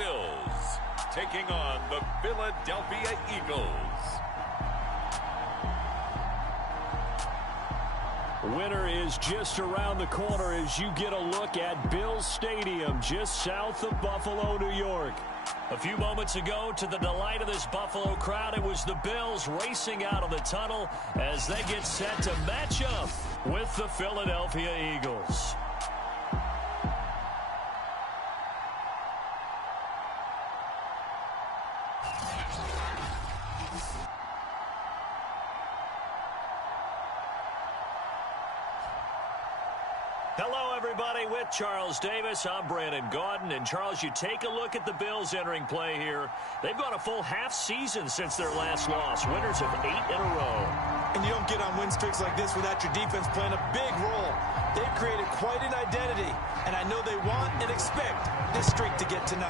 Bills taking on the Philadelphia Eagles. Winter is just around the corner as you get a look at Bills Stadium just south of Buffalo, New York. A few moments ago, to the delight of this Buffalo crowd, it was the Bills racing out of the tunnel as they get set to match up with the Philadelphia Eagles. Hello, everybody. With Charles Davis, I'm Brandon Gaudin. And, Charles, you take a look at the Bills entering play here. They've gone a full half season since their last loss. Winners of 8 in a row. And you don't get on win streaks like this without your defense playing a big role. They've created quite an identity, and I know they want and expect this streak to get to 9.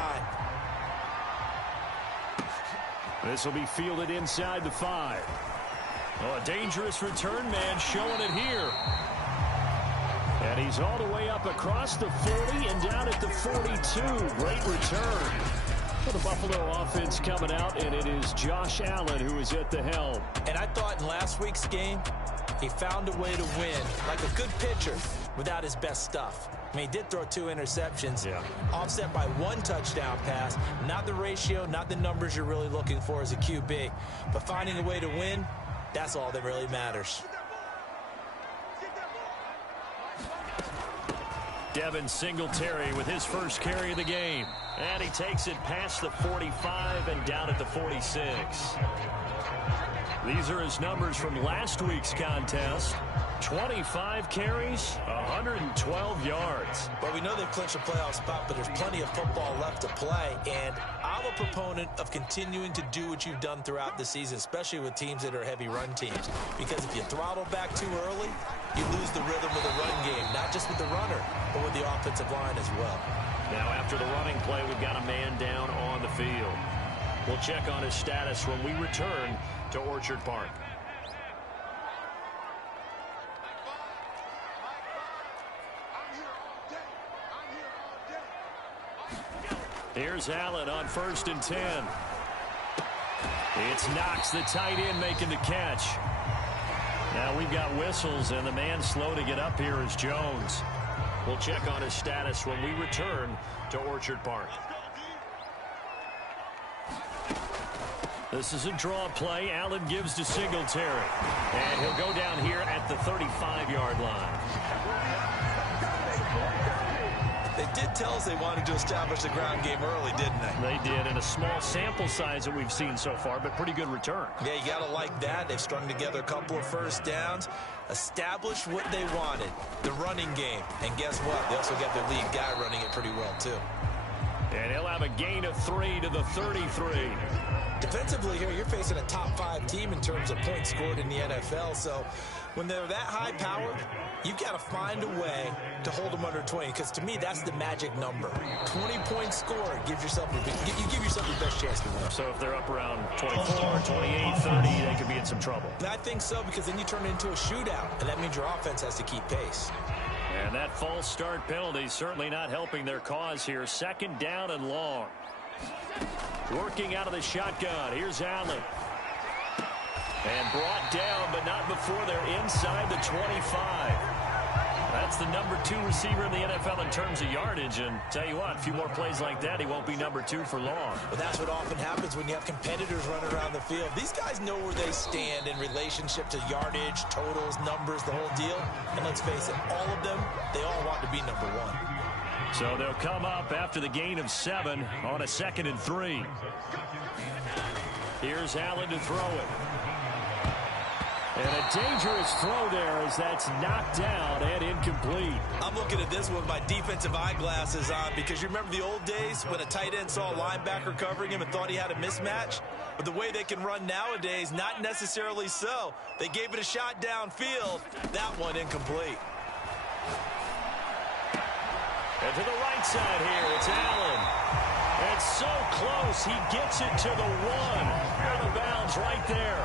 This will be fielded inside the 5. Oh, a dangerous return man showing it here. And he's all the way up across the 40 and down at the 42. Great return. For the Buffalo offense coming out, and it is Josh Allen who is at the helm. And I thought in last week's game, he found a way to win, like a good pitcher, without his best stuff. I mean, he did throw 2 interceptions, offset by 1 touchdown pass. Not the ratio, not the numbers you're really looking for as a QB. But finding a way to win, that's all that really matters. Devin Singletary with his first carry of the game. And he takes it past the 45 and down at the 46. These are his numbers from last week's contest. 25 carries, 112 yards. Well, we know they've clinched a playoff spot, but there's plenty of football left to play. And I'm a proponent of continuing to do what you've done throughout the season, especially with teams that are heavy run teams. Because if you throttle back too early, you lose the rhythm of the run game, not just with the runner, but with the offensive line as well. Now, after the running play, we've got a man down on the field. We'll check on his status when we return to Orchard Park. Here's Allen on 1st and 10. It's Knox, the tight end, making the catch. Now we've got whistles, and the man slow to get up here is Jones. We'll check on his status when we return to Orchard Park. This is a draw play. Allen gives to Singletary. And he'll go down here at the 35-yard line. They did tell us they wanted to establish the ground game early, didn't they? They did, in a small sample size that we've seen so far, but pretty good return. Yeah, you got to like that. They've strung together a couple of first downs, established what they wanted, the running game. And guess what? They also got their lead guy running it pretty well, too. And he'll have a gain of 3 to the 33. Defensively here, you're facing a top 5 team in terms of points scored in the NFL. So when they're that high-powered, you've got to find a way to hold them under 20. Because to me, that's the magic number. 20 points scored gives yourself you give yourself the best chance to win. So if they're up around 24, 28, 30, they could be in some trouble. And I think so, because then you turn it into a shootout, and that means your offense has to keep pace. And that false start penalty certainly not helping their cause here. 2nd down and long. Working out of the shotgun. Here's Allen. And brought down, but not before they're inside the 25. That's the number 2 receiver in the NFL in terms of yardage. And tell you what, a few more plays like that, he won't be number 2 for long. But that's what often happens when you have competitors running around the field. These guys know where they stand in relationship to yardage, totals, numbers, the whole deal. And let's face it, all of them, they all want to be number 1. So they'll come up after the gain of 7 on a 2nd and 3. Here's Allen to throw it. And a dangerous throw there as that's knocked down and incomplete. I'm looking at this with my defensive eyeglasses on, because you remember the old days when a tight end saw a linebacker covering him and thought he had a mismatch? But the way they can run nowadays, not necessarily so. They gave it a shot downfield. That one incomplete. And to the right side here, it's Allen. And so close, he gets it to the 1. Out of bounds right there.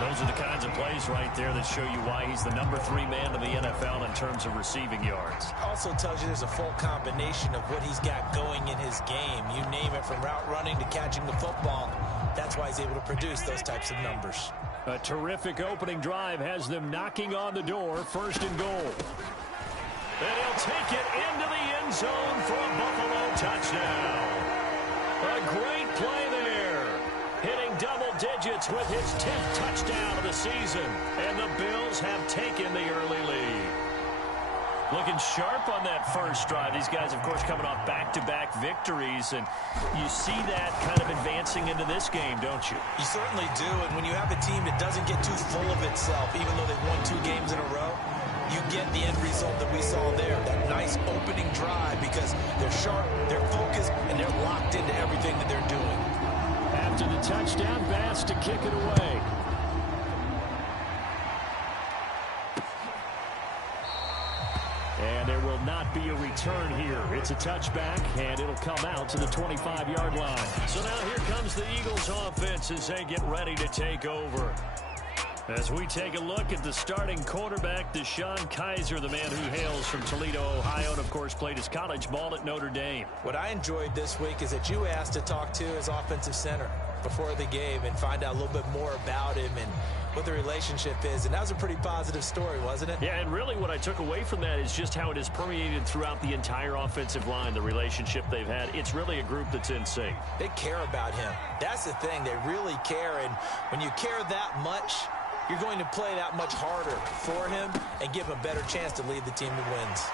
Those are the kinds of plays right there that show you why he's the number 3 man in the NFL in terms of receiving yards. Also tells you there's a full combination of what he's got going in his game. You name it, from route running to catching the football. That's why he's able to produce those types of numbers. A terrific opening drive has them knocking on the door, 1st and goal. And he'll take it into the end zone for a Buffalo touchdown. A great play there. Hitting double digits with his 10th touchdown of the season. And the Bills have taken the early lead. Looking sharp on that first drive. These guys, of course, coming off back-to-back victories. And you see that kind of advancing into this game, don't you? You certainly do. And when you have a team that doesn't get too full of itself, even though they've won 2 games in a row, you get the end result that we saw there. That nice opening drive, because they're sharp, they're focused, and they're locked into everything that they're doing. After the touchdown, Bass to kick it away. And there will not be a return here. It's a touchback, and it'll come out to the 25-yard line. So now here comes the Eagles offense as they get ready to take over. As we take a look at the starting quarterback, Deshaun Kaiser, the man who hails from Toledo, Ohio, and, of course, played his college ball at Notre Dame. What I enjoyed this week is that you asked to talk to his offensive center before the game and find out a little bit more about him and what the relationship is. And that was a pretty positive story, wasn't it? Yeah, and really what I took away from that is just how it has permeated throughout the entire offensive line, the relationship they've had. It's really a group that's in sync. They care about him. That's the thing. They really care. And when you care that much, you're going to play that much harder for him and give him a better chance to lead the team to wins.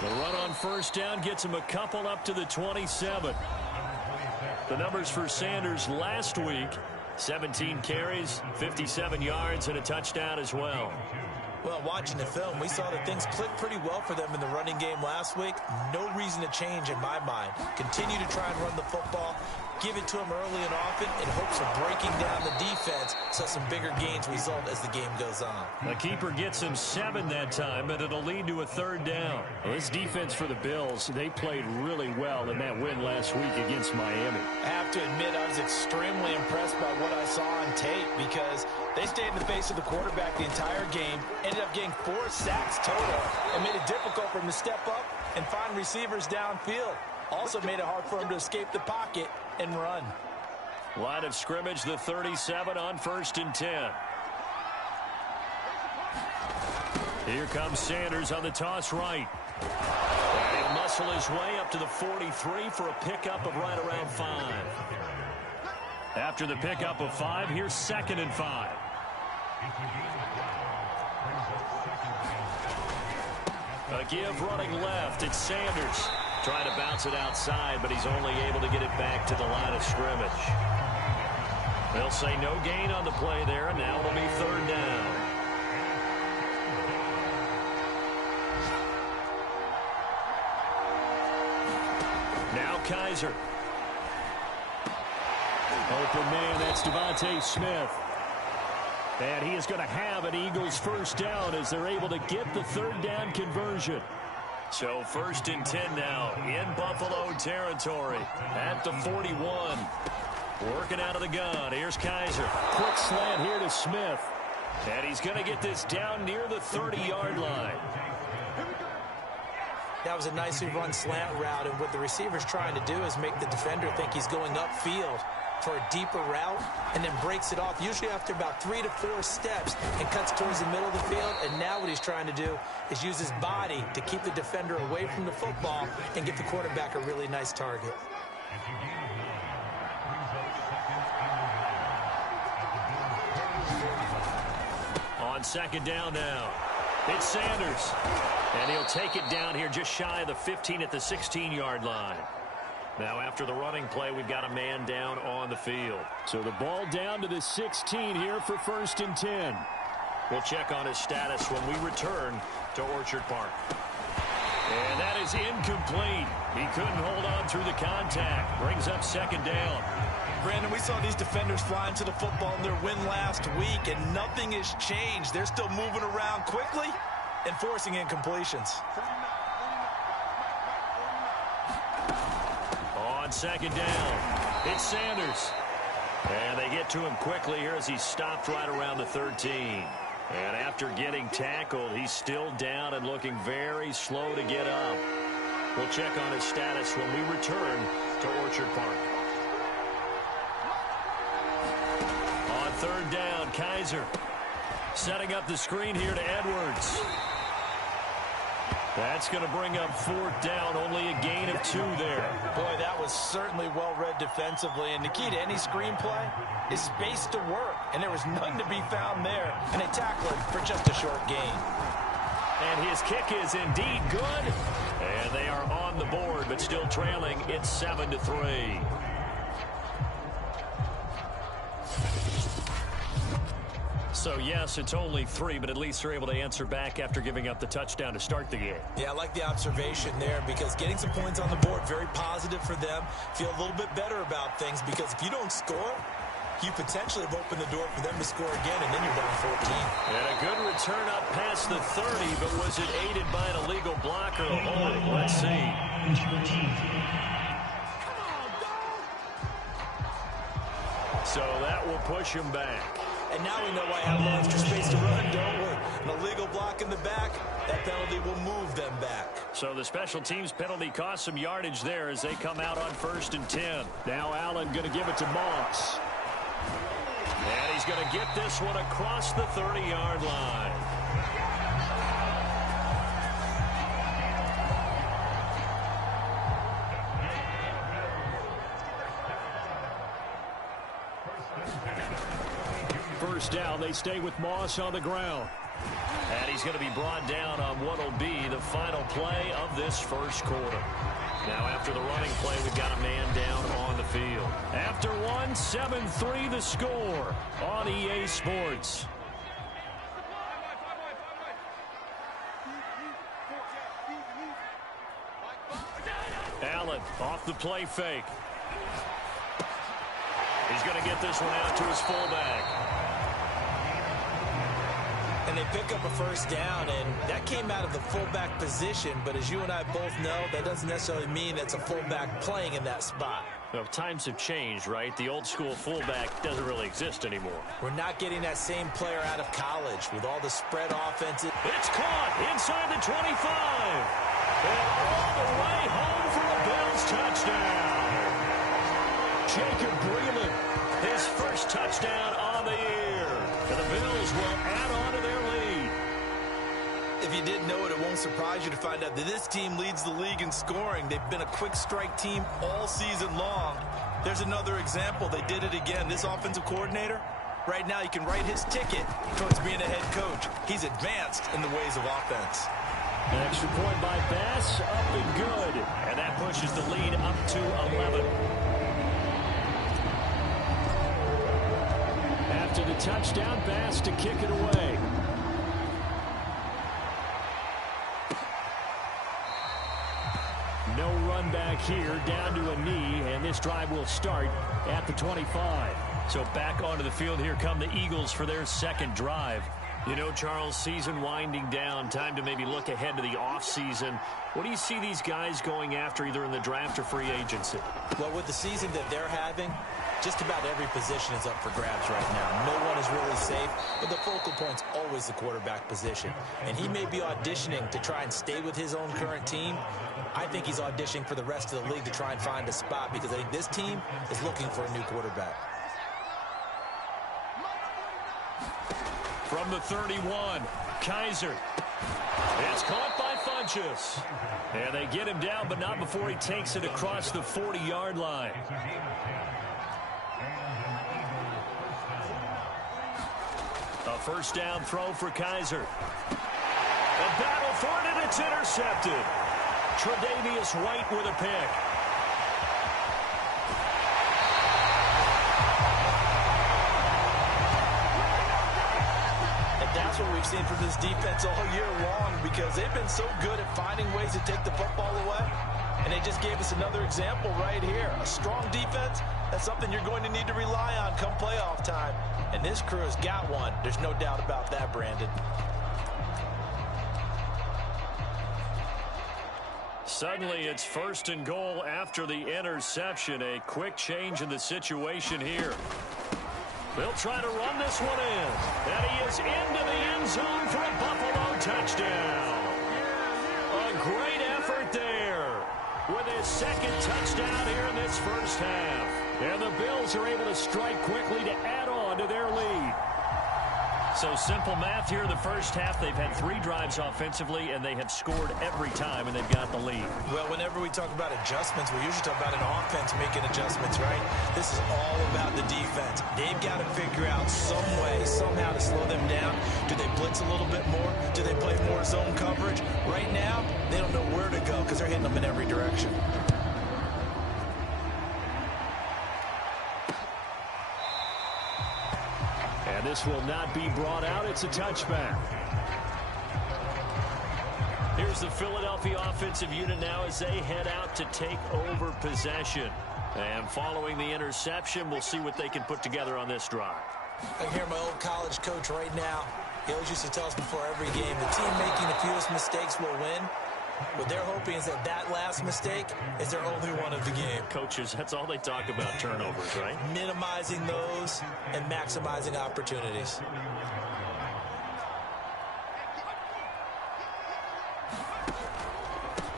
The run on 1st down gets him a couple up to the 27. The numbers for Sanders last week: 17 carries, 57 yards, and a touchdown as well. Well, watching the film, we saw that things clicked pretty well for them in the running game last week. No reason to change in my mind. Continue to try and run the football. Give it to him early and often in hopes of breaking down the defense so some bigger gains result as the game goes on. The keeper gets him 7 that time, but it'll lead to a 3rd down. Well, this defense for the Bills, they played really well in that win last week against Miami. I have to admit, I was extremely impressed by what I saw on tape, because they stayed in the face of the quarterback the entire game, ended up getting 4 sacks total, and made it difficult for him to step up and find receivers downfield. Also made it hard for him to escape the pocket and run. Line of scrimmage, the 37 on 1st and 10. Here comes Sanders on the toss right. And he'll muscle his way up to the 43 for a pickup of right around 5. After the pickup of 5, here's 2nd and 5. A give running left. It's Sanders. Trying to bounce it outside, but he's only able to get it back to the line of scrimmage. They'll say no gain on the play there, and now it'll be 3rd down. Now Kaiser. Open man, that's Devontae Smith. And he is going to have an Eagles 1st down as they're able to get the 3rd down conversion. So 1st and 10 now in Buffalo territory at the 41. Working out of the gun. Here's Kaiser. Quick slant here to Smith. And he's going to get this down near the 30-yard line. That was a nicely run slant route, and what the receiver's trying to do is make the defender think he's going upfield for a deeper route, and then breaks it off, usually after about 3 to 4 steps, and cuts towards the middle of the field. And now what he's trying to do is use his body to keep the defender away from the football and give the quarterback a really nice target. On 2nd down now, it's Sanders. And he'll take it down here just shy of the 15 at the 16-yard line. Now, after the running play, we've got a man down on the field. So the ball down to the 16 here for 1st and 10. We'll check on his status when we return to Orchard Park. And that is incomplete. He couldn't hold on through the contact. Brings up 2nd down. Brandon, we saw these defenders flying to the football in their win last week, and nothing has changed. They're still moving around quickly and forcing incompletions. On 2nd down, it's Sanders. And they get to him quickly here as he stopped right around the 13. And after getting tackled, he's still down and looking very slow to get up. We'll check on his status when we return to Orchard Park. On third down, Kaiser setting up the screen here to Edwards. That's going to bring up fourth down, only a gain of 2 there. Boy, that was certainly well-read defensively, and the key to any screenplay is space to work, and there was none to be found there, and they tackled him for just a short gain. And his kick is indeed good, and they are on the board, but still trailing. It's 7-3. So, yes, it's only 3, but at least they're able to answer back after giving up the touchdown to start the game. Yeah, I like the observation there because getting some points on the board, very positive for them. Feel a little bit better about things because if you don't score, you potentially have opened the door for them to score again, and then you're down 14. And a good return up past the 30, but was it aided by an illegal block or a holding? Let's see. So that will push him back. And now we know why I have no extra space to run, don't we? An illegal block in the back, that penalty will move them back. So the special teams penalty cost some yardage there as they come out on 1st and 10. Now Allen going to give it to Moss. And he's going to get this one across the 30-yard line. First down, they stay with Moss on the ground. And he's going to be brought down on what will be the final play of this first quarter. Now after the running play, we've got a man down on the field. After one, 7-3 the score on EA Sports. Allen off the play fake. He's going to get this one out to his fullback. And they pick up a first down, and that came out of the fullback position. But as you and I both know, that doesn't necessarily mean it's a fullback playing in that spot. Well, times have changed, right? The old school fullback doesn't really exist anymore. We're not getting that same player out of college with all the spread offenses. It's caught inside the 25. And all the way home for a Bills touchdown. Jacob Breeland, his first touchdown on the year. And the Bills will add on to their lead. If you didn't know it, it won't surprise you to find out that this team leads the league in scoring. They've been a quick strike team all season long. There's another example. They did it again. This offensive coordinator, right now, you can write his ticket towards being a head coach. He's advanced in the ways of offense. An extra point by Bass, up and good. And that pushes the lead up to 11. After the touchdown, Bass to kick it away. No run back here, down to a knee, and this drive will start at the 25. So back onto the field, here come the Eagles for their second drive. You know, Charles, season winding down, time to maybe look ahead to the offseason. What do you see these guys going after either in the draft or free agency? Well, with the season that they're having, just about every position is up for grabs right now. No one is really safe, but the focal point's always the quarterback position. And he may be auditioning to try and stay with his own current team. I think he's auditioning for the rest of the league to try and find a spot because I think this team is looking for a new quarterback. From the 31, Kaiser. It's caught by Funchess. And they get him down, but not before he takes it across the 40-yard line. A first down throw for Kaiser. The battle for it, and it's intercepted. Tre'Davious White with a pick. That's what we've seen from this defense all year long because they've been so good at finding ways to take the football away. And they just gave us another example right here. A strong defense, that's something you're going to need to rely on come playoff time. And this crew has got one. There's no doubt about that, Brandon. Suddenly it's 1st and goal after the interception. A quick change in the situation here. They'll try to run this one in. And he is into the end zone for a Buffalo touchdown. A great effort there with his second touchdown here in this first half. And the Bills are able to strike quickly to add on to their lead. So simple math here in the first half. They've had 3 drives offensively, and they have scored every time, and they've got the lead. Well, whenever we talk about adjustments, we usually talk about an offense making adjustments, right? This is all about the defense. They've got to figure out some way, somehow to slow them down. Do they blitz a little bit more? Do they play more zone coverage? Right now, they don't know where to go because they're hitting them in every direction. This will not be brought out. It's a touchback. Here's the Philadelphia offensive unit now as they head out to take over possession. And following the interception, we'll see what they can put together on this drive. I hear my old college coach right now. He always used to tell us before every game, the team making the fewest mistakes will win. What they're hoping is that last mistake is their only one of the game. Coaches, that's all they talk about, turnovers, right? Minimizing those and maximizing opportunities.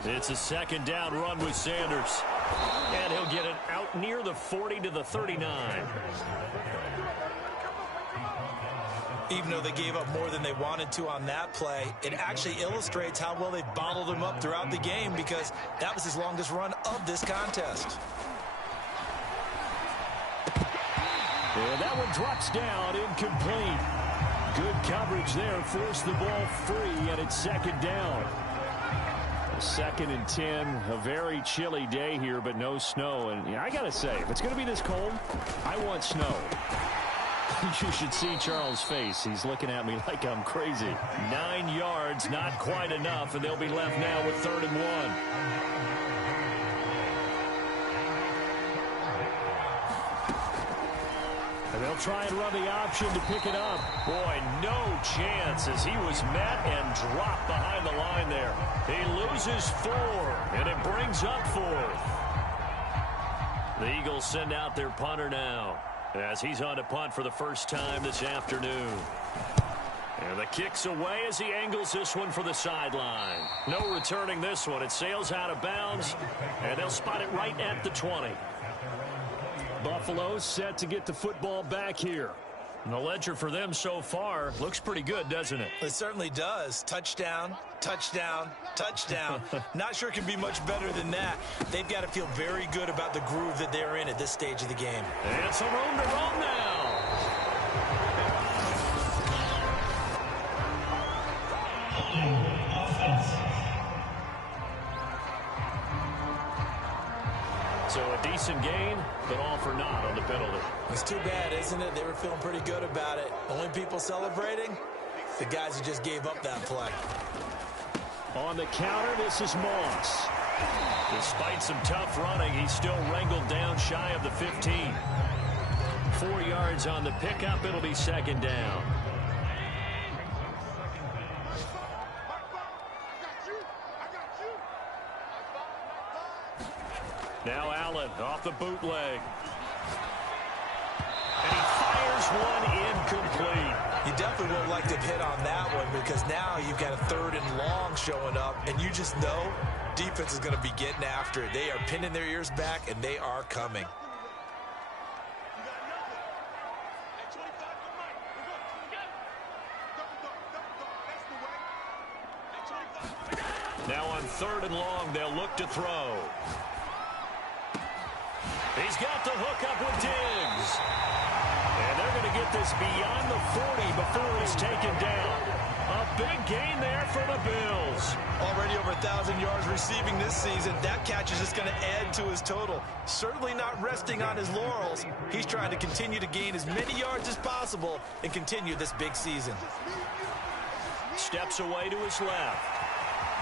It's a 2nd down run with Sanders. And he'll get it out near the 40 to the 39. Even though they gave up more than they wanted to on that play, it actually illustrates how well they bottled him up throughout the game because that was his longest run of this contest. And that one drops down, incomplete. Good coverage there, forced the ball free, and it's 2nd down. 2nd and 10, a very chilly day here, but no snow. And I got to say, if it's going to be this cold, I want snow. You should see Charles' face. He's looking at me like I'm crazy. 9 yards, not quite enough, and they'll be left now with 3rd and 1. And they'll try and run the option to pick it up. Boy, no chance as he was met and dropped behind the line there. He loses 4, and it brings up 4th. The Eagles send out their punter now, as he's on to punt for the first time this afternoon. And the kick's away as he angles this one for the sideline. No returning this one. It sails out of bounds, and they'll spot it right at the 20. Buffalo set to get the football back here. And the ledger for them so far looks pretty good, doesn't it? It certainly does. Touchdown, touchdown, touchdown. Not sure it can be much better than that. They've got to feel very good about the groove that they're in at this stage of the game. And some room to roam now. So a decent gain, but all for naught on the penalty. It's too bad, isn't it? They were feeling pretty good about it. Only people celebrating, the guys who just gave up that play. On the counter, this is Moss. Despite some tough running, he's still wrangled down shy of the 15. 4 yards on the pickup. It'll be 2nd down. Now Allen off the bootleg. And he fires one incomplete. You definitely would have liked to have hit on that one because now you've got a 3rd and long showing up, and you just know defense is going to be getting after it. They are pinning their ears back, and they are coming. Now on 3rd and long, they'll look to throw. He's got the hook up with Diggs. And they're going to get this beyond the 40 before he's taken down. A big gain there for the Bills. Already over 1,000 yards receiving this season. That catch is just going to add to his total. Certainly not resting on his laurels. He's trying to continue to gain as many yards as possible and continue this big season. Steps away to his left.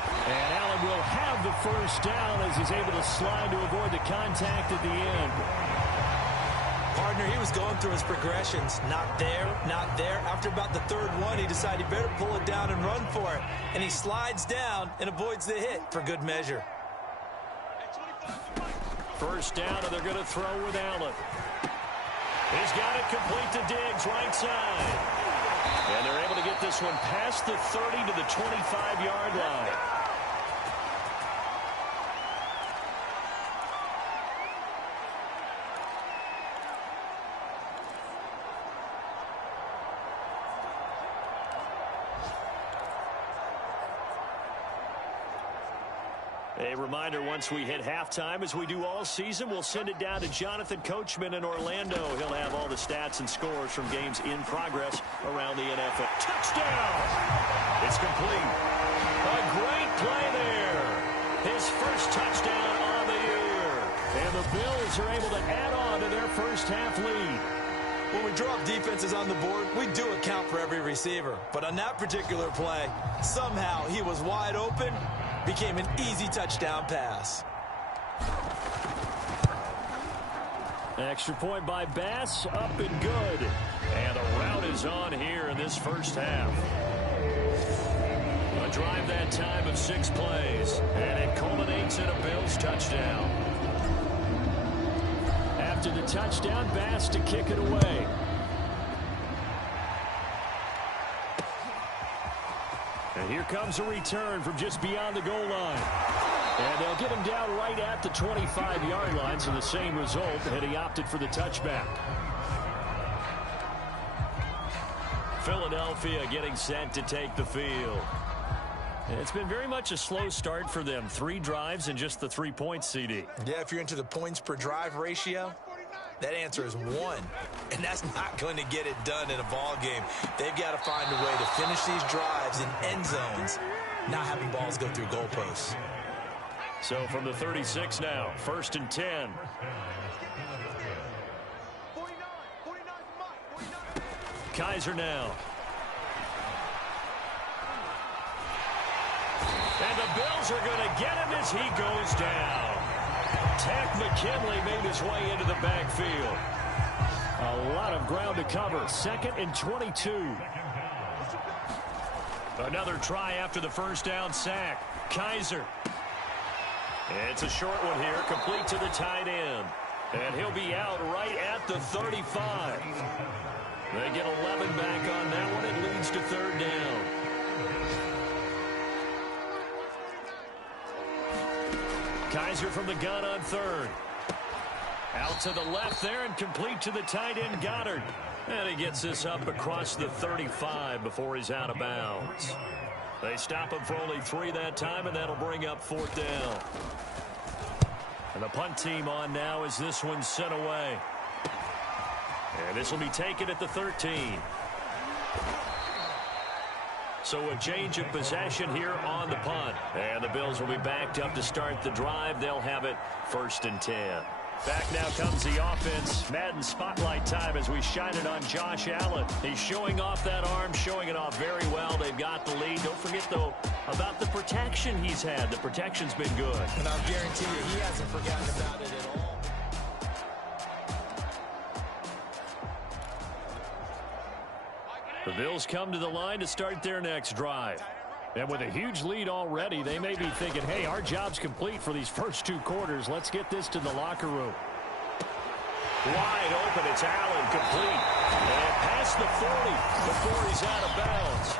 And Allen will have the first down as he's able to slide to avoid the contact at the end. Partner, he was going through his progressions. Not there, not there. After about the 3rd one, he decided he better pull it down and run for it. And he slides down and avoids the hit for good measure. First down, and they're going to throw with Allen. He's got it complete to Diggs, right side. And they're able to get this one past the 30 to the 25-yard line. A reminder, once we hit halftime, as we do all season, we'll send it down to Jonathan Coachman in Orlando. He'll have all the stats and scores from games in progress around the NFL. Touchdown! It's complete. A great play there. His first touchdown on the year. And the Bills are able to add on to their first half lead. When we drop defenses on the board, we do account for every receiver. But on that particular play, somehow he was wide open. Became an easy touchdown pass. Extra point by Bass, up and good. And the route is on here in this first half. A drive that time of 6 plays, and it culminates in a Bills touchdown. After the touchdown, Bass to kick it away. And here comes a return from just beyond the goal line. And they'll get him down right at the 25-yard line, so the same result, and he opted for the touchback. Philadelphia getting set to take the field. It's been very much a slow start for them. 3 drives and just the 3 points, CD. Yeah, if you're into the points per drive ratio, that answer is 1. And that's not going to get it done in a ball game. They've got to find a way to finish these drives in end zones, not having balls go through goalposts. So from the 36 now, 1st and 10. Kaiser now. And the Bills are going to get him as he goes down. Ted McKinley made his way into the backfield. A lot of ground to cover. 2nd and 22. Another try after the first down sack. Kaiser. It's a short one here, complete to the tight end. And he'll be out right at the 35. They get 11 back on that one. It leads to 3rd down. Kaiser from the gun on 3rd. Out to the left there and complete to the tight end, Goddard. And he gets this up across the 35 before he's out of bounds. They stop him for only 3 that time, and that'll bring up 4th down. And the punt team on now as this one's sent away. And this will be taken at the 13. So a change of possession here on the punt. And the Bills will be backed up to start the drive. They'll have it 1st and 10. Back now comes the offense. Madden spotlight time as we shine it on Josh Allen. He's showing off that arm, showing it off very well. They've got the lead. Don't forget, though, about the protection he's had. The protection's been good. And I'll guarantee you he hasn't forgotten about it at all. The Bills come to the line to start their next drive. And with a huge lead already, they may be thinking, hey, our job's complete for these first 2 quarters. Let's get this to the locker room. Wide open, it's Allen, complete. And past the 40 before he's out of bounds.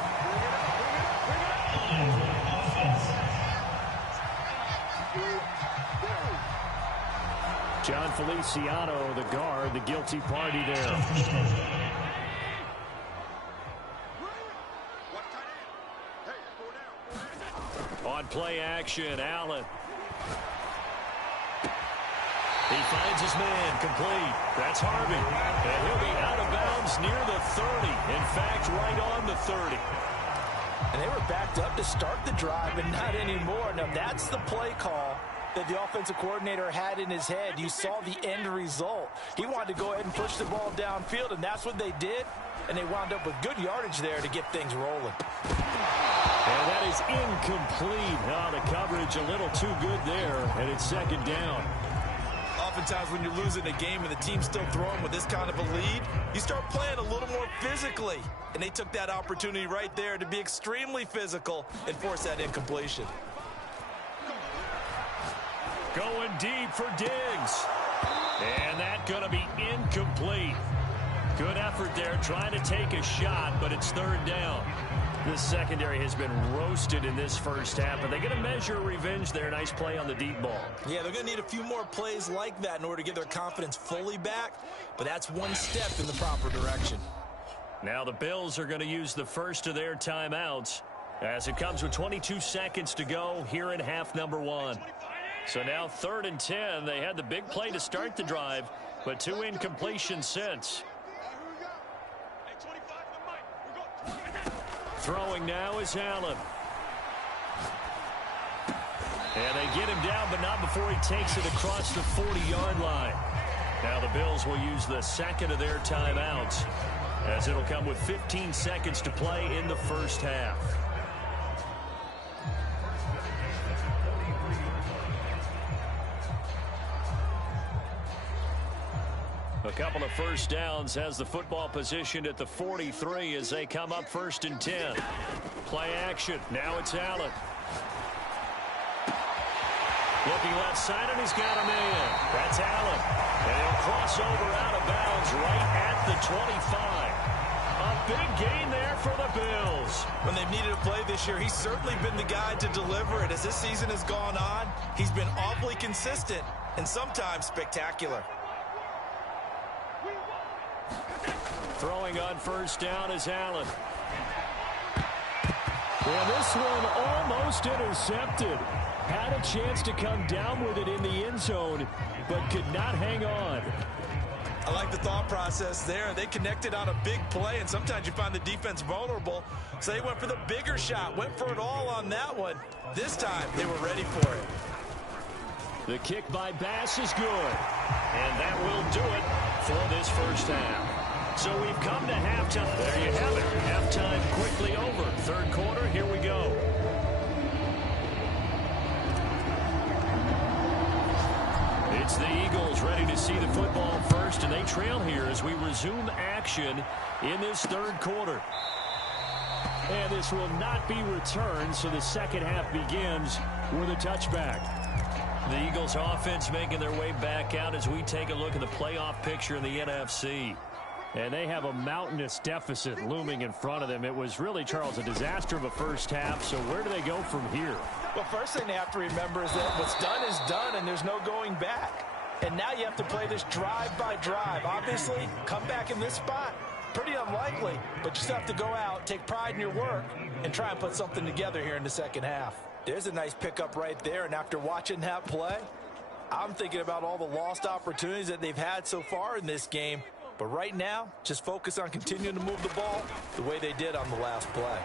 John Feliciano, the guard, the guilty party there. On play action, Allen. He finds his man, complete. That's Harvey. And he'll be out of bounds near the 30. In fact, right on the 30. And they were backed up to start the drive, but not anymore. Now, that's the play call that the offensive coordinator had in his head. You saw the end result. He wanted to go ahead and push the ball downfield, and that's what they did. And they wound up with good yardage there to get things rolling. And that is incomplete. Oh, the coverage a little too good there, and it's 2nd down. Oftentimes when you're losing a game and the team's still throwing with this kind of a lead, you start playing a little more physically. And they took that opportunity right there to be extremely physical and force that incompletion. Going deep for Diggs. And that's going to be incomplete. Good effort there, trying to take a shot, but it's third down. This secondary has been roasted in this first half, but they're going to measure revenge there. Nice play on the deep ball. Yeah, they're going to need a few more plays like that in order to get their confidence fully back, but that's one step in the proper direction. Now the Bills are going to use the first of their timeouts as it comes with 22 seconds to go here in half number 1. So now 3rd and 10. They had the big play to start the drive, but 2 incompletions since. Throwing now is Allen. And they get him down, but not before he takes it across the 40-yard line. Now the Bills will use the second of their timeouts, as it'll come with 15 seconds to play in the first half. A couple of first downs, has the football positioned at the 43 as they come up 1st and 10. Play action. Now it's Allen. Looking left side, and he's got a man. That's Allen. And he'll cross over out of bounds right at the 25. A big gain there for the Bills. When they've needed a play this year, he's certainly been the guy to deliver it. As this season has gone on, he's been awfully consistent and sometimes spectacular. Throwing on first down is Allen. And this one almost intercepted. Had a chance to come down with it in the end zone, but could not hang on. I like the thought process there. They connected on a big play, and sometimes you find the defense vulnerable. So they went for the bigger shot, went for it all on that one. This time, they were ready for it. The kick by Bass is good. And that will do it for this first half. So we've come to halftime. There you have it. Halftime quickly over. Third quarter, here we go. It's the Eagles ready to see the football first, and they trail here as we resume action in this third quarter. And this will not be returned, so the second half begins with a touchback. The Eagles offense making their way back out as we take a look at the playoff picture in the NFC. And they have a mountainous deficit looming in front of them. It was really, Charles, a disaster of a first half. So where do they go from here? Well, first thing they have to remember is that what's done is done, and there's no going back. And now you have to play this drive by drive. Obviously, come back in this spot. Pretty unlikely, but you still have to go out, take pride in your work, and try and put something together here in the second half. There's a nice pickup right there, and after watching that play, I'm thinking about all the lost opportunities that they've had so far in this game. But right now, just focus on continuing to move the ball the way they did on the last play.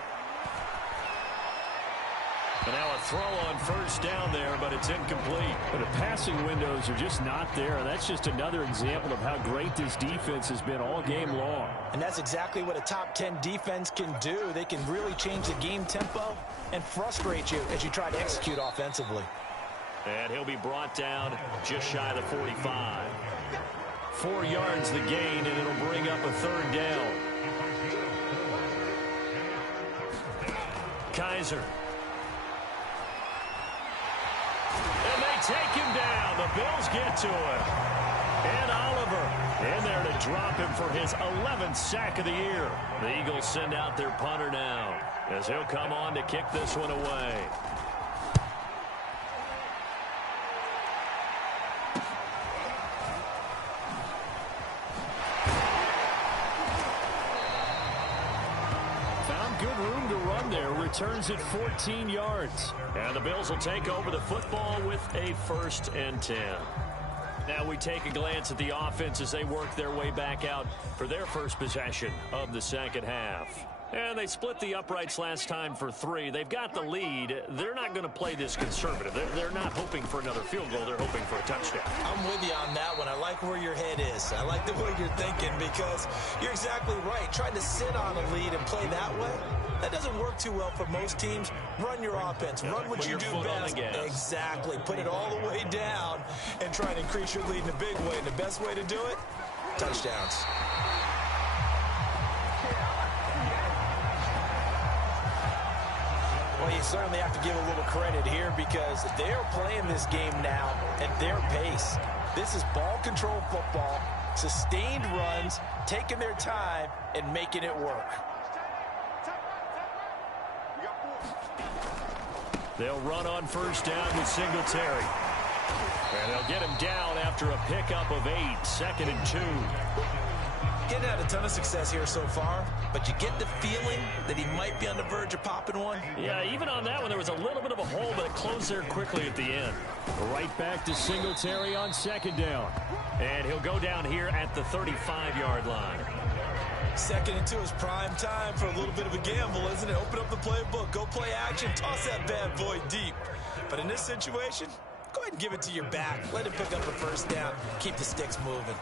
And now a throw on first down there, but it's incomplete. But the passing windows are just not there. And that's just another example of how great this defense has been all game long. And that's exactly what a top 10 defense can do. They can really change the game tempo and frustrate you as you try to execute offensively. And he'll be brought down just shy of the 45. 4 yards the gain, and it'll bring up a third down. Kaiser. And they take him down. The Bills get to him. And Oliver in there to drop him for his 11th sack of the year. The Eagles send out their punter now as he'll come on to kick this one away. Returns it 14 yards. And the Bills will take over the football with a 1st and 10. Now we take a glance at the offense as they work their way back out for their first possession of the second half. And they split the uprights last time for 3. They've got the lead. They're not going to play this conservative. They're not hoping for another field goal. They're hoping for a touchdown. I'm with you on that one. I like where your head is. I like the way you're thinking because you're exactly right. Trying to sit on a lead and play that way, that doesn't work too well for most teams. Run your offense. Run what you do best. Exactly. Put it all the way down and try and increase your lead in a big way. And the best way to do it, touchdowns. Well, you certainly have to give a little credit here because they're playing this game now at their pace. This is ball control football, sustained runs, taking their time, and making it work. They'll run on first down with Singletary. And they'll get him down after a pickup of 8, 2nd and 2. Getting had a ton of success here so far, but you get the feeling that he might be on the verge of popping one. Yeah, even on that one, there was a little bit of a hole, but it closed there quickly at the end. Right back to Singletary on 2nd down. And he'll go down here at the 35-yard line. 2nd and 2 is prime time for a little bit of a gamble, isn't it? Open up the playbook, go play action, toss that bad boy deep. But in this situation, go ahead and give it to your back. Let him pick up a first down. Keep the sticks moving.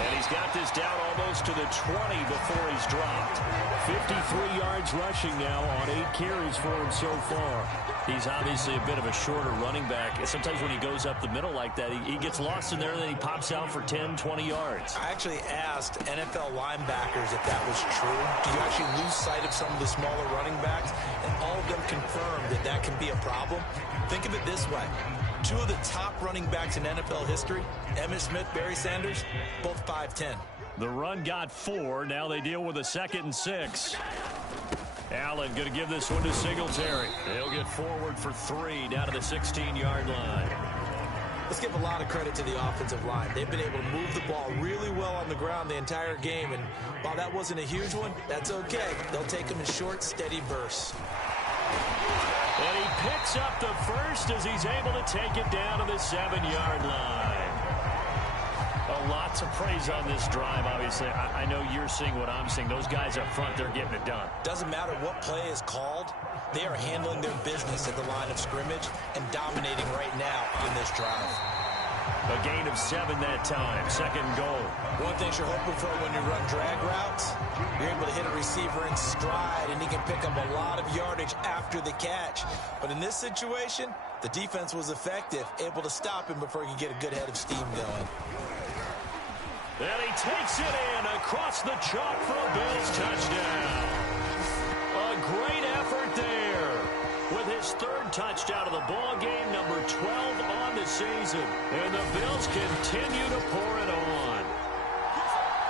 And he's got this down almost to the 20 before he's dropped. 53 yards rushing now on 8 carries for him so far. He's obviously a bit of a shorter running back. Sometimes when he goes up the middle like that, he gets lost in there and then he pops out for 10, 20 yards. I actually asked NFL linebackers if that was true. Do you actually lose sight of some of the smaller running backs? And all of them confirmed that that can be a problem. Think of it this way. 2 of the top running backs in NFL history, Emmitt Smith, Barry Sanders, both 5'10". The run got 4. Now they deal with a 2nd and 6. Allen going to give this one to Singletary. They'll get forward for 3 down to the 16-yard line. Let's give a lot of credit to the offensive line. They've been able to move the ball really well on the ground the entire game. And while that wasn't a huge one, that's okay. They'll take them in short, steady bursts. And he picks up the first as he's able to take it down to the 7-yard line. Lots of praise on this drive, obviously. I know you're seeing what I'm seeing. Those guys up front, they're getting it done. Doesn't matter what play is called. They are handling their business at the line of scrimmage and dominating right now on this drive. A gain of 7 that time. 2nd and goal. One thing you're hoping for when you run drag routes, you're able to hit a receiver in stride, and he can pick up a lot of yardage after the catch. But in this situation, the defense was effective, able to stop him before he could get a good head of steam going. And he takes it in across the chalk for a Bills touchdown. A great effort there with his 3rd touchdown of the ball game, number 12 on the season. And the Bills continue to pour it on.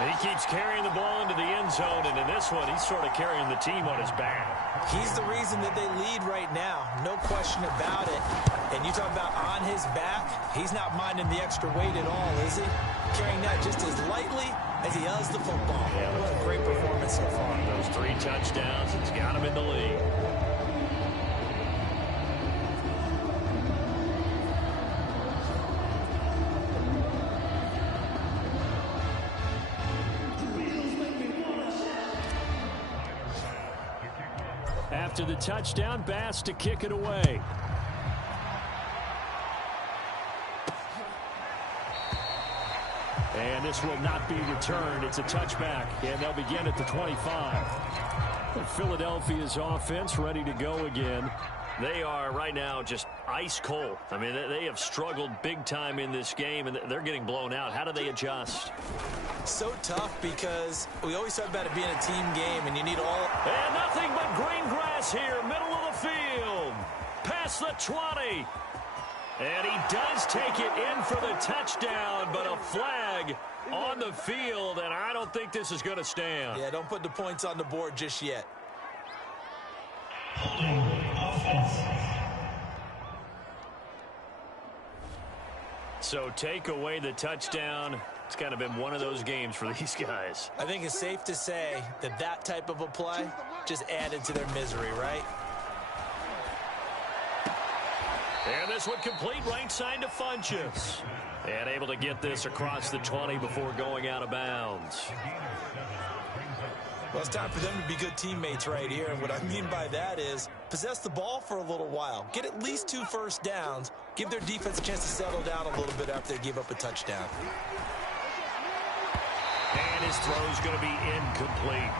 And he keeps carrying the ball into the end zone, and in this one, he's sort of carrying the team on his back. He's the reason that they lead right now, no question about it. And you talk about on his back, he's not minding the extra weight at all, is he? Carrying that just as lightly as he does the football. Yeah, what a great performance so far. Those 3 touchdowns, it's got him in the lead. After the touchdown, Bass to kick it away. And this will not be returned. It's a touchback, and they'll begin at the 25. Philadelphia's offense ready to go again. They are right now just ice cold. I mean, they have struggled big time in this game, and they're getting blown out. How do they adjust? So tough because we always talk about it being a team game, and you need all... And nothing but green grass here, middle of the field. Past the 20. And he does take it in for the touchdown, but a flag on the field, and I don't think this is going to stand. Yeah, don't put the points on the board just yet. So take away the touchdown. It's kind of been one of those games for these guys. I think it's safe to say that that type of a play just added to their misery, right? And this one complete, right side to Funchess. And able to get this across the 20 before going out of bounds. Well, it's time for them to be good teammates right here. And what I mean by that is possess the ball for a little while. Get at least 2 first downs. Give their defense a chance to settle down a little bit after they give up a touchdown. And his throw's going to be incomplete.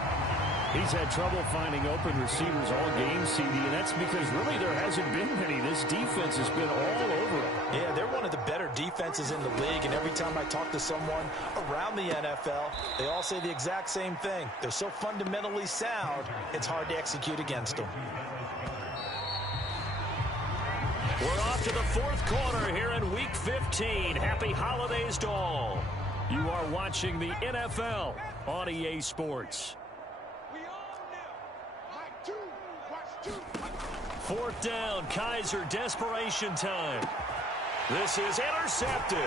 He's had trouble finding open receivers all game, CD, and that's because really there hasn't been many. This defense has been all over it. Yeah, they're one of the better defenses in the league, and every time I talk to someone around the NFL, they all say the exact same thing. They're so fundamentally sound, it's hard to execute against them. We're off to the fourth quarter here in Week 15. Happy holidays to all. You are watching the NFL on EA Sports. Fourth down, Kaiser, desperation time. This is intercepted.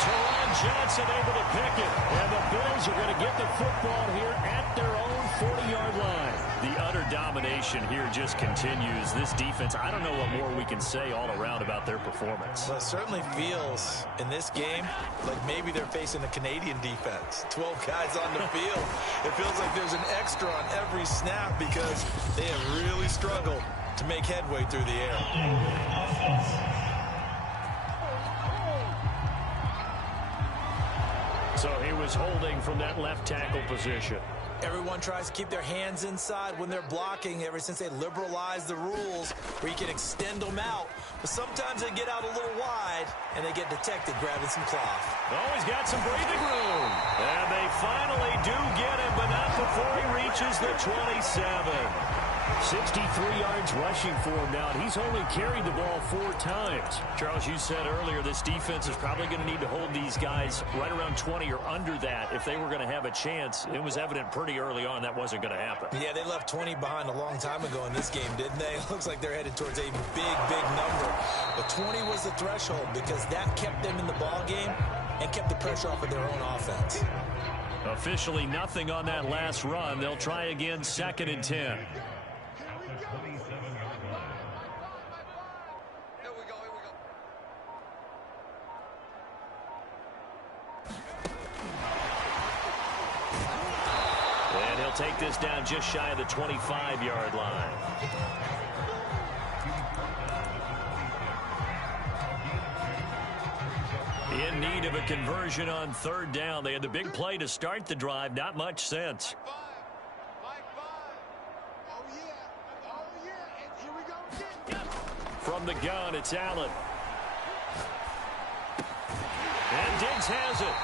Teron Johnson able to pick it. And the Bills are going to get the football here at their own 40-yard line. The utter domination here just continues. This defense, I don't know what more we can say all around about their performance. Well, it certainly feels in this game like maybe they're facing the Canadian defense. 12 guys on the field. It feels like there's an extra on every snap because they have really struggled to make headway through the air. So he was holding from that left tackle position. Everyone tries to keep their hands inside when they're blocking ever since they liberalized the rules where you can extend them out. But sometimes they get out a little wide and they get detected grabbing some cloth. Always got some breathing room. And they finally do get him, but not before he reaches the 27. 63 yards rushing for him now, and he's only carried the ball 4 times. Charles, you said earlier this defense is probably going to need to hold these guys right around 20 or under that if they were going to have a chance. It was evident pretty early on that wasn't going to happen. Yeah, they left 20 behind a long time ago in this game, didn't they? It looks like they're headed towards a big, big number. But 20 was the threshold because that kept them in the ball game and kept the pressure off of their own offense. Officially nothing on that last run. They'll try again, 2nd and 10. Take this down just shy of the 25-yard line. In need of a conversion on 3rd down. They had the big play to start the drive. Not much sense. From the gun, it's Allen. And Diggs has it.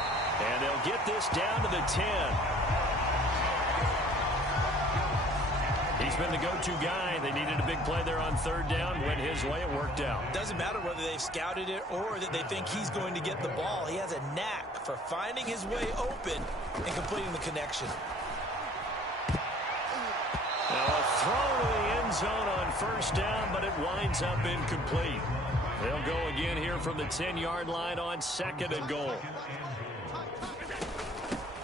And they'll get this down to the 10. He's been the go-to guy. They needed a big play there on 3rd down. Went his way. It worked out. Doesn't matter whether they've scouted it or that they think he's going to get the ball. He has a knack for finding his way open and completing the connection. Now a throw to the end zone on 1st down, but it winds up incomplete. They'll go again here from the 10-yard line on 2nd and goal.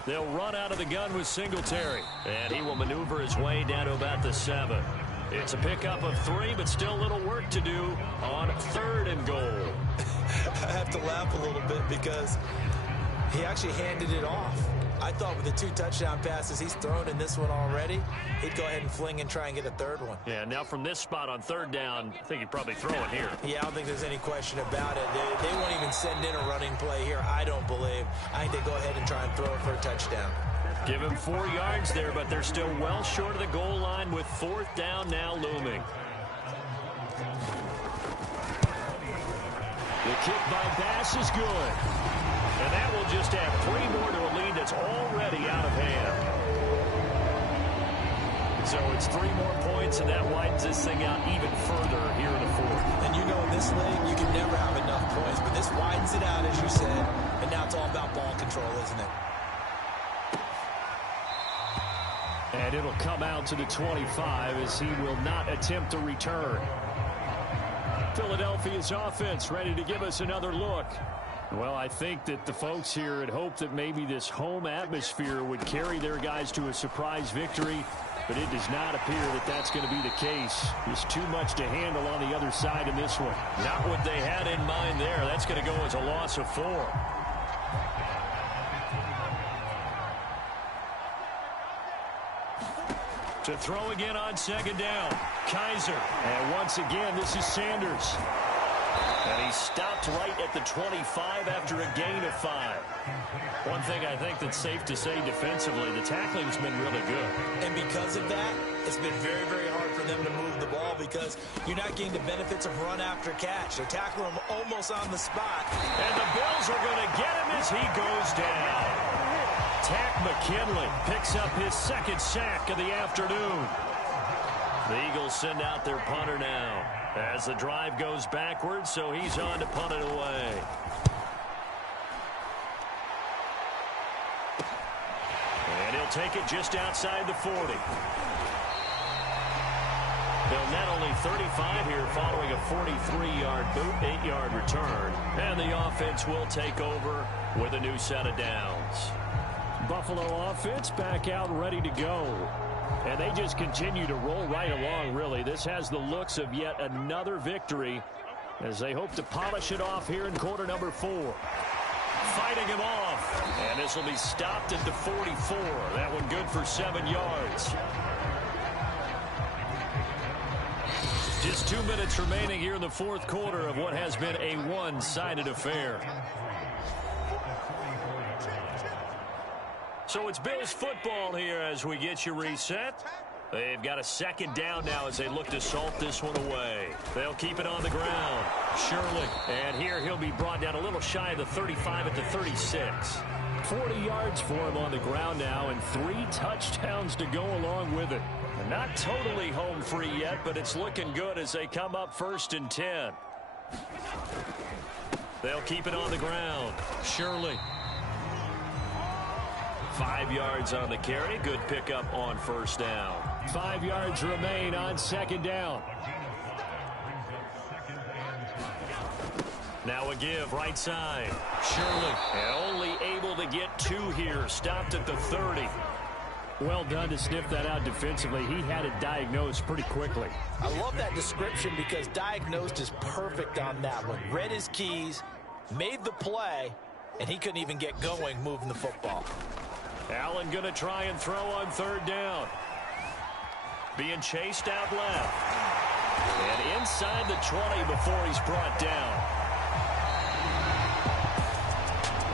They'll run out of the gun with Singletary. And he will maneuver his way down to about the 7. It's a pickup of 3, but still a little work to do on 3rd and goal. I have to laugh a little bit because he actually handed it off. I thought with the 2 touchdown passes he's thrown in this one already, he'd go ahead and fling and try and get a 3rd one. Yeah, now from this spot on 3rd down, I think he'd probably throw it here. Yeah, I don't think there's any question about it. They won't even send in a running play here, I don't believe. I think they go ahead and try and throw it for a touchdown. Give him 4 yards there, but they're still well short of the goal line with 4th down now looming. The kick by Bass is good. And that will just add 3 more to a lead that's already out of hand. So it's 3 more points, and that widens this thing out even further here in the 4th. And you know in this league, you can never have enough points, but this widens it out, as you said, and now it's all about ball control, isn't it? And it'll come out to the 25 as he will not attempt to return. Philadelphia's offense ready to give us another look. Well, I think that the folks here had hoped that maybe this home atmosphere would carry their guys to a surprise victory, but it does not appear that that's going to be the case. There's too much to handle on the other side in this one. Not what they had in mind there. That's going to go as a loss of 4. To throw again on 2nd down. Kaiser. And once again, this is Sanders. And he stopped right at the 25 after a gain of 5. One thing I think that's safe to say defensively, the tackling's been really good. And because of that, it's been very, very hard for them to move the ball because you're not getting the benefits of run after catch. They're tackling him almost on the spot. And the Bills are going to get him as he goes down. Tack McKinley picks up his 2nd sack of the afternoon. The Eagles send out their punter now as the drive goes backwards, so he's on to punt it away. And he'll take it just outside the 40. They'll net only 35 here following a 43-yard boot, 8-yard return. And the offense will take over with a new set of downs. Buffalo offense back out ready to go. And they just continue to roll right along, really. This has the looks of yet another victory as they hope to polish it off here in quarter number 4. Fighting him off. And this will be stopped at the 44. That one good for 7 yards. Just 2 minutes remaining here in the fourth quarter of what has been a one-sided affair. So it's Bills football here as we get you reset. They've got a second down now as they look to salt this one away. They'll keep it on the ground. Shirley. And here he'll be brought down a little shy of the 35 at the 36. 40 yards for him on the ground now and 3 touchdowns to go along with it. Not totally home free yet, but it's looking good as they come up 1st and 10. They'll keep it on the ground. Shirley. 5 yards on the carry. Good pickup on 1st down. 5 yards remain on 2nd down. Now a give right side. Shirley. And only able to get 2 here. Stopped at the 30. Well done to sniff that out defensively. He had it diagnosed pretty quickly. I love that description because diagnosed is perfect on that one. Read his keys, made the play, and he couldn't even get going moving the football. Allen going to try and throw on 3rd down. Being chased out left. And inside the 20 before he's brought down.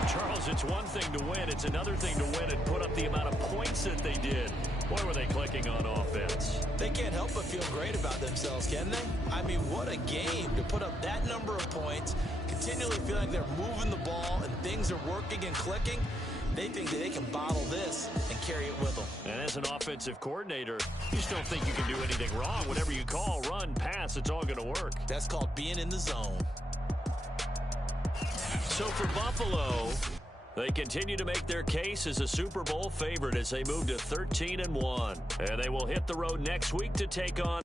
Charles, it's one thing to win. It's another thing to win and put up the amount of points that they did. Boy, were they clicking on offense. They can't help but feel great about themselves, can they? I mean, what a game to put up that number of points, continually feeling they're moving the ball and things are working and clicking. They think that they can bottle this and carry it with them. And as an offensive coordinator, you just don't think you can do anything wrong. Whatever you call, run, pass, it's all going to work. That's called being in the zone. So for Buffalo, they continue to make their case as a Super Bowl favorite as they move to 13-1. And they will hit the road next week to take on